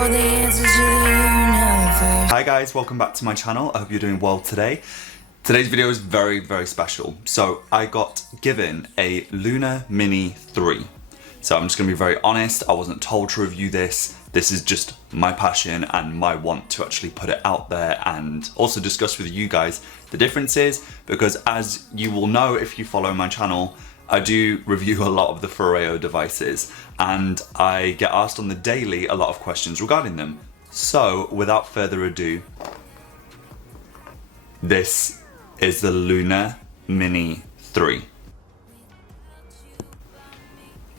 for the answers to the universe. Hi guys, welcome back to my channel. I hope you're doing well today. Today's video is very, very special. So I got given a Luna Mini 3. So I'm just gonna be very honest, I wasn't told to review this. This is just my passion and my want to actually put it out there and also discuss with you guys the differences, because as you will know if you follow my channel, I do review a lot of the FOREO devices and I get asked on the daily a lot of questions regarding them. So without further ado, this is the Luna Mini 3.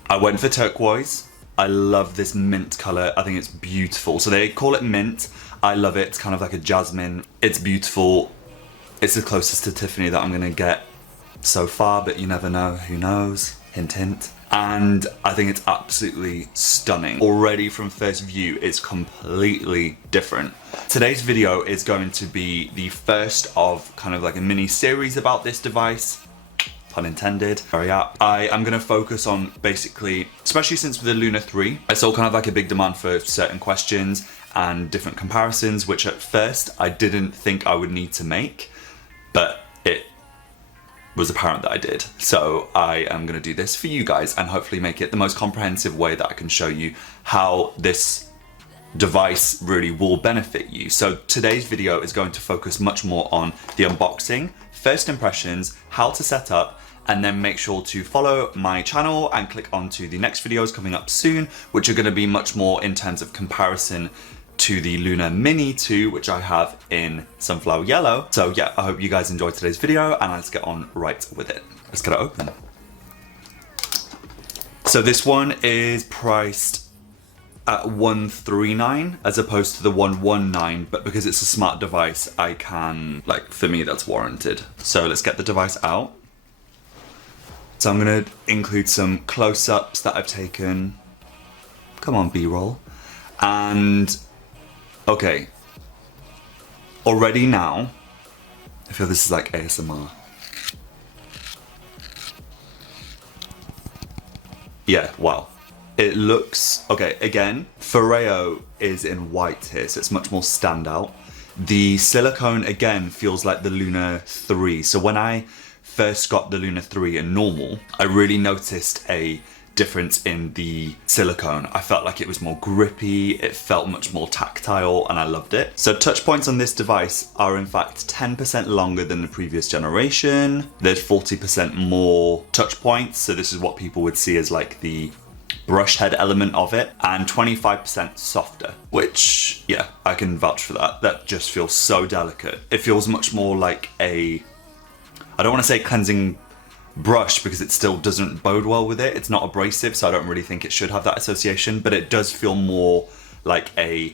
I went for turquoise. I love this mint color. I think it's beautiful. So they call it mint. I love it. It's kind of like a jasmine. It's beautiful. It's the closest to Tiffany that I'm gonna get so far, but you never know, who knows, hint hint. And I think it's absolutely stunning. Already from first view, it's completely different. Today's video is going to be the first of kind of like a mini series about this device, pun intended, very apt. I am gonna focus on basically, especially since with the Luna 3, I saw kind of like a big demand for certain questions and different comparisons, which at first I didn't think I would need to make, but it was apparent that I did. So I am gonna do this for you guys and hopefully make it the most comprehensive way that I can show you how this device really will benefit you. So today's video is going to focus much more on the unboxing, first impressions, how to set up, and then make sure to follow my channel and click onto the next videos coming up soon, which are gonna be much more in terms of comparison to the Luna Mini 2, which I have in sunflower yellow. So yeah, I hope you guys enjoyed today's video and let's get on right with it. Let's get it open. So this one is priced at $139 as opposed to the $119, but because it's a smart device, I can, like, for me, that's warranted. So let's get the device out. So I'm gonna include some close-ups that I've taken. Come on, B-roll. And okay, already now, I feel this is like ASMR. Yeah, wow. It looks, okay, again, FOREO is in white here, so it's much more standout. The silicone, again, feels like the Luna 3. So when I first got the Luna 3 in normal, I really noticed a difference in the silicone. I felt like it was more grippy, it felt much more tactile, and I loved it. So touch points on this device are in fact 10% longer than the previous generation. There's 40% more touch points, so this is what people would see as like the brush head element of it, and 25% softer, which, yeah, I can vouch for that. That just feels so delicate. It feels much more like a, I don't want to say cleansing brush because it still doesn't bode well with it. It's not abrasive, so I don't really think it should have that association, but it does feel more like a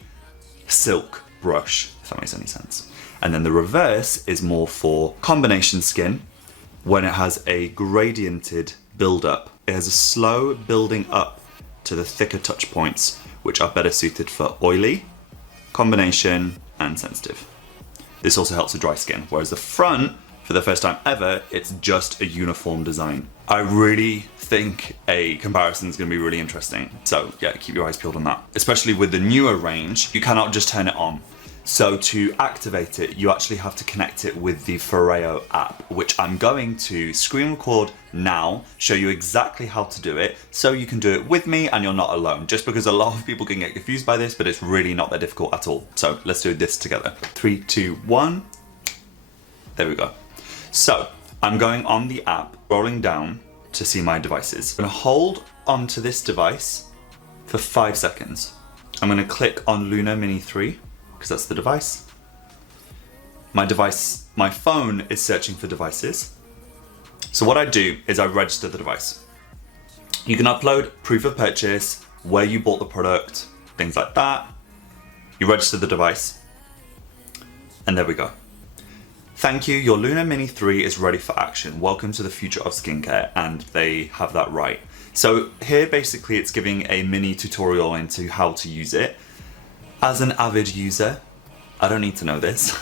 silk brush, if that makes any sense. And then the reverse is more for combination skin, when it has a gradiented build-up. It has a slow building up to the thicker touch points, which are better suited for oily, combination, and sensitive. This also helps with dry skin, whereas the front, for the first time ever, it's just a uniform design. I really think a comparison is gonna be really interesting. So yeah, keep your eyes peeled on that. Especially with the newer range, you cannot just turn it on. So to activate it, you actually have to connect it with the FOREO app, which I'm going to screen record now, show you exactly how to do it, so you can do it with me and you're not alone. Just because a lot of people can get confused by this, but it's really not that difficult at all. So let's do this together. 3, 2, 1. There we go. So I'm going on the app, scrolling down to see my devices. I'm gonna hold onto this device for 5 seconds. I'm gonna click on Luna Mini 3, because that's the device. My phone is searching for devices. So what I do is I register the device. You can upload proof of purchase, where you bought the product, things like that. You register the device, and there we go. Thank you, your Luna Mini 3 is ready for action. Welcome to the future of skincare, and they have that right. So here basically it's giving a mini tutorial into how to use it. As an avid user, I don't need to know this.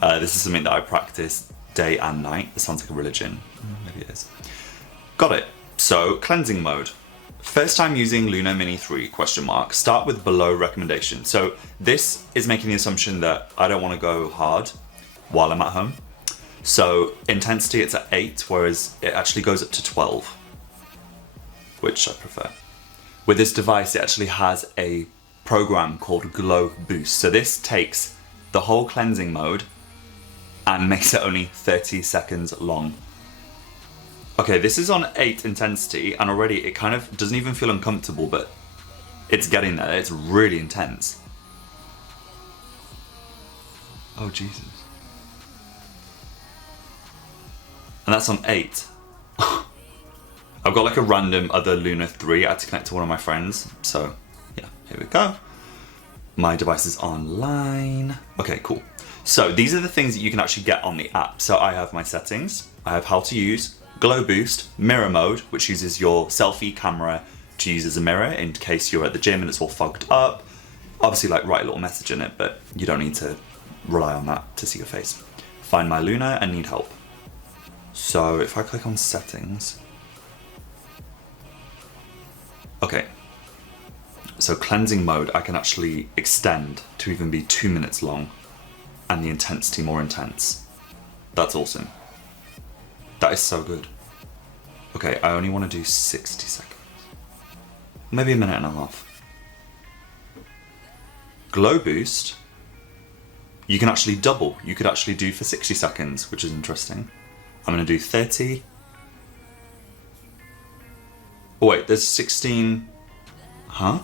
This is something that I practice day and night. This sounds like a religion. Maybe it is. Got it. So cleansing mode. First time using Luna Mini 3, question mark. Start with below recommendation. So this is making the assumption that I don't want to go hard while I'm at home. So intensity, it's at 8, whereas it actually goes up to 12, which I prefer. With this device, it actually has a program called Glow Boost. So this takes the whole cleansing mode and makes it only 30 seconds long. Okay, this is on 8 intensity, and already it kind of doesn't even feel uncomfortable, but it's getting there. It's really intense. Oh, Jesus. And that's on 8. I've got like a random other Luna 3 I had to connect to one of my friends. So yeah, here we go. My device is online. Okay, cool. So these are the things that you can actually get on the app. So I have my settings, I have how to use, Glow Boost, mirror mode, which uses your selfie camera to use as a mirror in case you're at the gym and it's all fogged up. Obviously like write a little message in it, but you don't need to rely on that to see your face. Find my Luna and need help. So if I click on settings, okay. So cleansing mode, I can actually extend to even be 2 minutes long and the intensity more intense. That's awesome. That is so good. Okay, I only want to do 60 seconds. Maybe a minute and a half. Glow Boost, you can actually double. You could actually do for 60 seconds, which is interesting. I'm going to do 30. Oh wait, there's 16. Huh?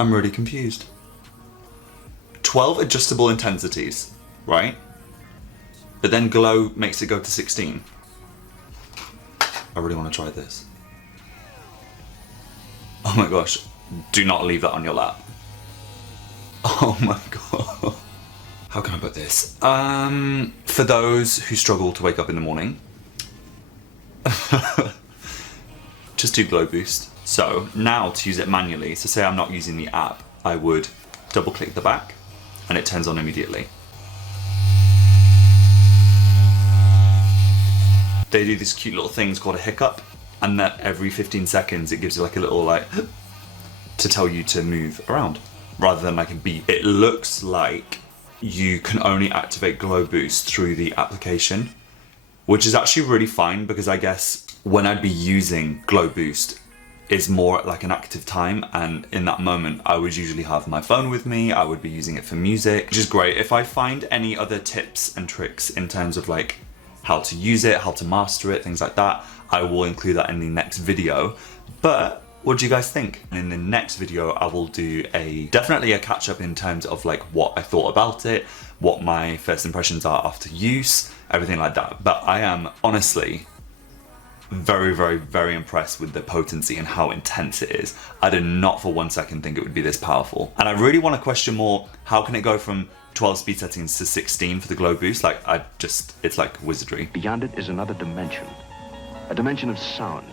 I'm really confused. 12 adjustable intensities, right? But then Glow makes it go to 16. I really want to try this. Oh my gosh, do not leave that on your lap. Oh my god. How can I put this? For those who struggle to wake up in the morning, just do Glow Boost. So now to use it manually, so say I'm not using the app, I would double click the back and it turns on immediately. They do these cute little things called a hiccup, and that every 15 seconds it gives you like a little like to tell you to move around rather than like a beep. It looks like you can only activate Glow Boost through the application, which is actually really fine because I guess when I'd be using Glow Boost is more like an active time, and in that moment I would usually have my phone with me, I would be using it for music, which is great. If I find any other tips and tricks in terms of like how to use it, how to master it, things like that, I will include that in the next video. But what do you guys think? In the next video I will do definitely a catch up in terms of like what I thought about it, what my first impressions are after use, everything like that. But I am honestly very, very, very impressed with the potency and how intense it is. I did not for 1 second think it would be this powerful. And I really want to question more, how can it go from 12 speed settings to 16 for the Glow Boost? Like, it's like wizardry. Beyond it is another dimension, a dimension of sound.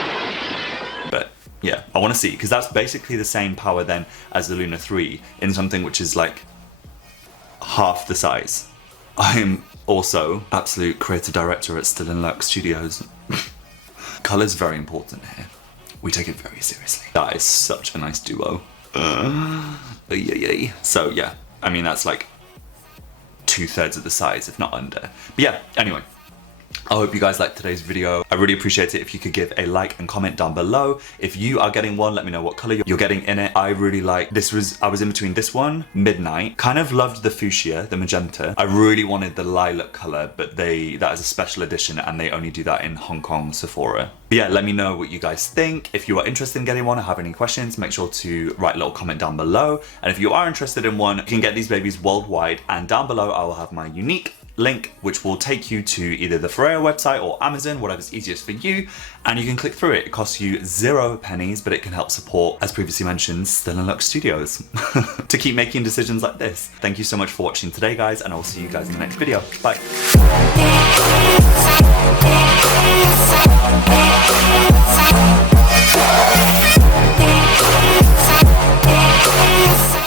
But yeah, I want to see, because that's basically the same power then as the Luna 3 in something which is like half the size. I am also absolute creative director at Stillinluck Studios. Colour's very important here. We take it very seriously. That is such a nice duo. So yeah, I mean that's like 2/3 of the size, if not under. But yeah, anyway. I hope you guys liked today's video. I really appreciate it if you could give a like and comment down below. If you are getting one, let me know what color you're getting in it. I really like this. I was in between this one, Midnight. Kind of loved the fuchsia, the magenta. I really wanted the lilac color, but that is a special edition and they only do that in Hong Kong Sephora. But yeah, let me know what you guys think. If you are interested in getting one or have any questions, make sure to write a little comment down below. And if you are interested in one, you can get these babies worldwide. And down below, I will have my unique link, which will take you to either the FOREO website or Amazon, whatever's easiest for you, and you can click through it. It costs you 0 pennies, but it can help support, as previously mentioned, Stillinluck Studios to keep making decisions like this. Thank you so much for watching today, guys, and I'll see you guys in the next video. Bye.